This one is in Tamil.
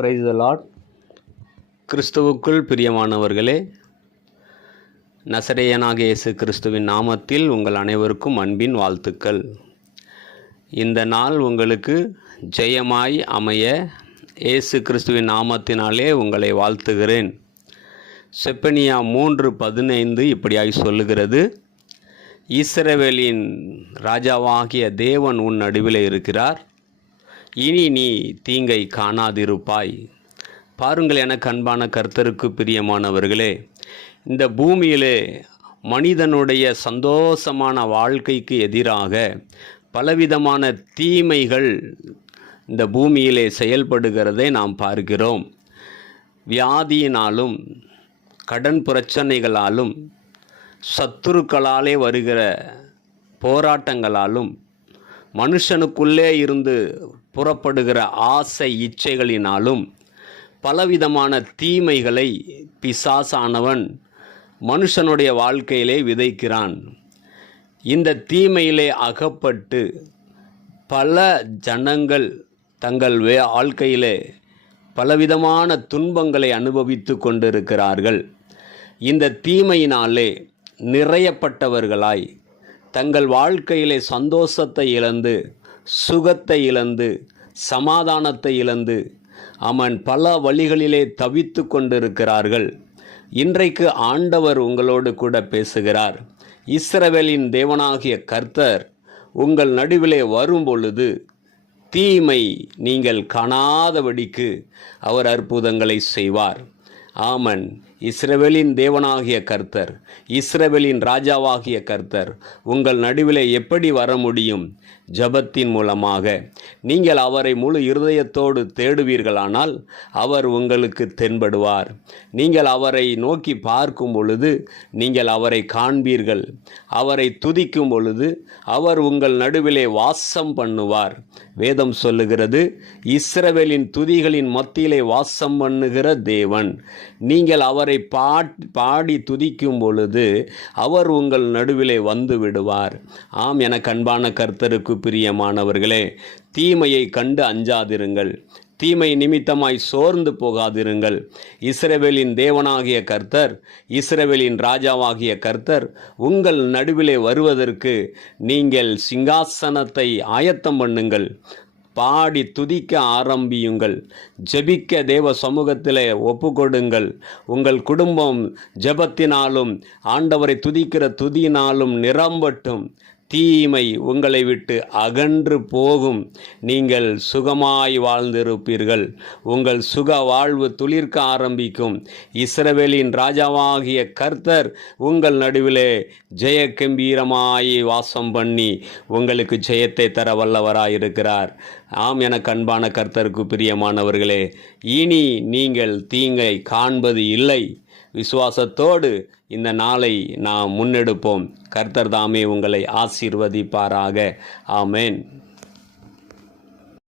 Praise the Lord. கிறிஸ்துவுக்குள் பிரியமானவர்களே, நசரேயனாகிய இயேசு கிறிஸ்துவின் நாமத்தில் உங்கள் அனைவருக்கும் அன்பின் வாழ்த்துக்கள். இந்த நாள் உங்களுக்கு ஜெயமாய் அமைய இயேசு கிறிஸ்துவின் நாமத்தினாலே உங்களை வாழ்த்துகிறேன். செப்பனியா 3:15 இப்படியாய் சொல்லுகிறது: இஸ்ரவேலின் ராஜாவாகிய தேவன் உன் நடுவில் இருக்கிறார், இனி நீ தீங்கை காணாதிருப்பாய். பாருங்கள், எனக்கு அன்பான கர்த்தருக்கு பிரியமானவர்களே, இந்த பூமியிலே மனிதனுடைய சந்தோஷமான வாழ்க்கைக்கு எதிராக பலவிதமான தீமைகள் இந்த பூமியிலே செயல்படுகிறதை நாம் பார்க்கிறோம். வியாதியினாலும் கடன் பிரச்சனைகளாலும் சத்துருக்களாலே வருகிற போராட்டங்களாலும் மனுஷனுக்குள்ளே இருந்து புறப்படுகிற ஆசை இச்சைகளினாலும் பலவிதமான தீமைகளை பிசாசானவன் மனுஷனுடைய வாழ்க்கையிலே விதைக்கிறான். இந்த தீமையிலே அகப்பட்டு பல ஜனங்கள் தங்கள் வாழ்க்கையிலே பலவிதமான துன்பங்களை அனுபவித்து கொண்டிருக்கிறார்கள். இந்த தீமையினாலே நிறையப்பட்டவர்களாய் தங்கள் வாழ்க்கையிலே சந்தோஷத்தை இழந்து, சுகத்தை இழந்து, சமாதானத்தை இழந்து பல வழிகளிலே தவித்து கொண்டிருக்கிறார்கள். இன்றைக்கு ஆண்டவர் உங்களோடு கூட பேசுகிறார். இஸ்ரவேலின் தேவனாகிய கர்த்தர் உங்கள் நடுவிலே வரும் பொழுது தீமை நீங்கள் காணாதபடிக்கு அவர் அற்புதங்களை செய்வார். ஆமன். இஸ்ரவேலின் தேவனாகிய கர்த்தர், இஸ்ரவேலின் ராஜாவாகிய கர்த்தர் உங்கள் நடுவிலே எப்படி வர முடியும்? ஜெபத்தின் மூலமாக. நீங்கள் அவரை முழு இருதயத்தோடு தேடுவீர்களானால் அவர் உங்களுக்கு தென்படுவார். நீங்கள் அவரை நோக்கி பார்க்கும் பொழுது நீங்கள் அவரை காண்பீர்கள். அவரை துதிக்கும் பொழுது அவர் உங்கள் நடுவிலே வாசம் பண்ணுவார். வேதம் சொல்லுகிறது, இஸ்ரவேலின் துதிகளின் மத்தியிலே வாசம் பண்ணுகிற தேவன். நீங்கள் அவரை பாடி துதிக்கும் பொழுது அவர் உங்கள் நடுவிலே வந்து விடுவார். ஆம், எனக்கு அன்பான கர்த்தருக்கு பிரியமானவர்களே, தீமையை கண்டு அஞ்சாதிருங்கள், தீமை நிமித்தமாய் சோர்ந்து போகாதிருங்கள். இஸ்ரவேலின் தேவனாகிய கர்த்தர், இஸ்ரவேலின் ராஜாவாகிய கர்த்தர் உங்கள் நடுவிலே வருவதற்கு நீங்கள் சிங்காசனத்தை ஆயத்தம் பண்ணுங்கள். பாடி துதிக்க ஆரம்பியுங்கள். ஜெபிக்க தேவ சமூகத்திலே ஒப்புக்கொடுங்கள். உங்கள் குடும்பம் ஜெபத்தினாலும் ஆண்டவரை துதிக்கிற துதியினாலும் நிரம்பட்டும். தீமை உங்களை விட்டு அகன்று போகும். நீங்கள் சுகமாய் வாழ்ந்திருப்பீர்கள். உங்கள் சுக வாழ்வு துளிர்க்க ஆரம்பிக்கும். இஸ்ரவேலின் ராஜாவாகிய கர்த்தர் உங்கள் நடுவிலே ஜெய கம்பீரமாய் வாசம் பண்ணி உங்களுக்கு ஜெயத்தை தர வல்லவராயிருக்கிறார். ஆம், எனக்கு அன்பான கர்த்தருக்கு பிரியமானவர்களே, இனி நீங்கள் தீங்கை காண்பது இல்லை. விசுவாசத்தோடு இந்த நாளை நாம் முன்னெடுப்போம். கர்த்தர் தாமே உங்களை ஆசீர்வதிப்பாராக. ஆமென்.